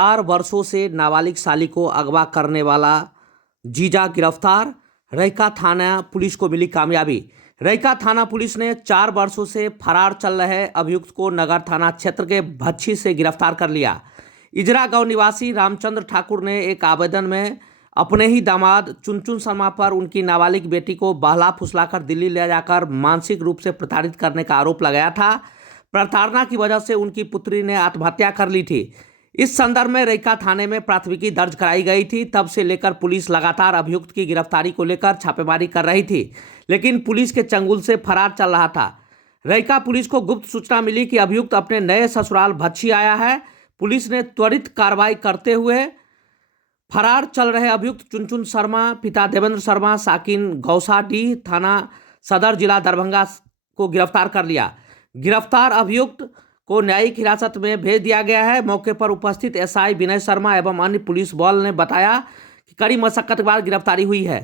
4 वर्षों से नाबालिग साली को अगवा करने वाला जीजा गिरफ्तार। रैका थाना पुलिस को मिली कामयाबी। रैका थाना पुलिस ने 4 वर्षों से फरार चल रहे अभियुक्त को नगर थाना क्षेत्र के भच्छी से गिरफ्तार कर लिया। इजरा गांव निवासी रामचंद्र ठाकुर ने एक आवेदन में अपने ही दामाद चुनचुन शर्मा पर उनकी नाबालिग बेटी को बहला फुसलाकर दिल्ली ले जाकर मानसिक रूप से प्रताड़ित करने का आरोप लगाया था। प्रताड़ना की वजह से उनकी पुत्री ने आत्महत्या कर ली थी। इस संदर्भ में रैका थाने में प्राथमिकी दर्ज कराई गई थी। तब से लेकर पुलिस लगातार अभियुक्त की गिरफ्तारी को लेकर छापेमारी कर रही थी, लेकिन पुलिस के चंगुल से फरार चल रहा था। रैका पुलिस को गुप्त सूचना मिली कि अभियुक्त अपने नए ससुराल भच्छी आया है। पुलिस ने त्वरित कार्रवाई करते हुए फरार चल रहे अभियुक्त चुनचुन शर्मा, पिता देवेंद्र शर्मा, साकिन गौसाडीह थाना सदर जिला दरभंगा को गिरफ्तार कर लिया। गिरफ्तार अभियुक्त को न्यायिक हिरासत में भेज दिया गया है। मौके पर उपस्थित एसआई विनय शर्मा एवं अन्य पुलिस बल ने बताया कि कड़ी मशक्कत के बाद गिरफ्तारी हुई है।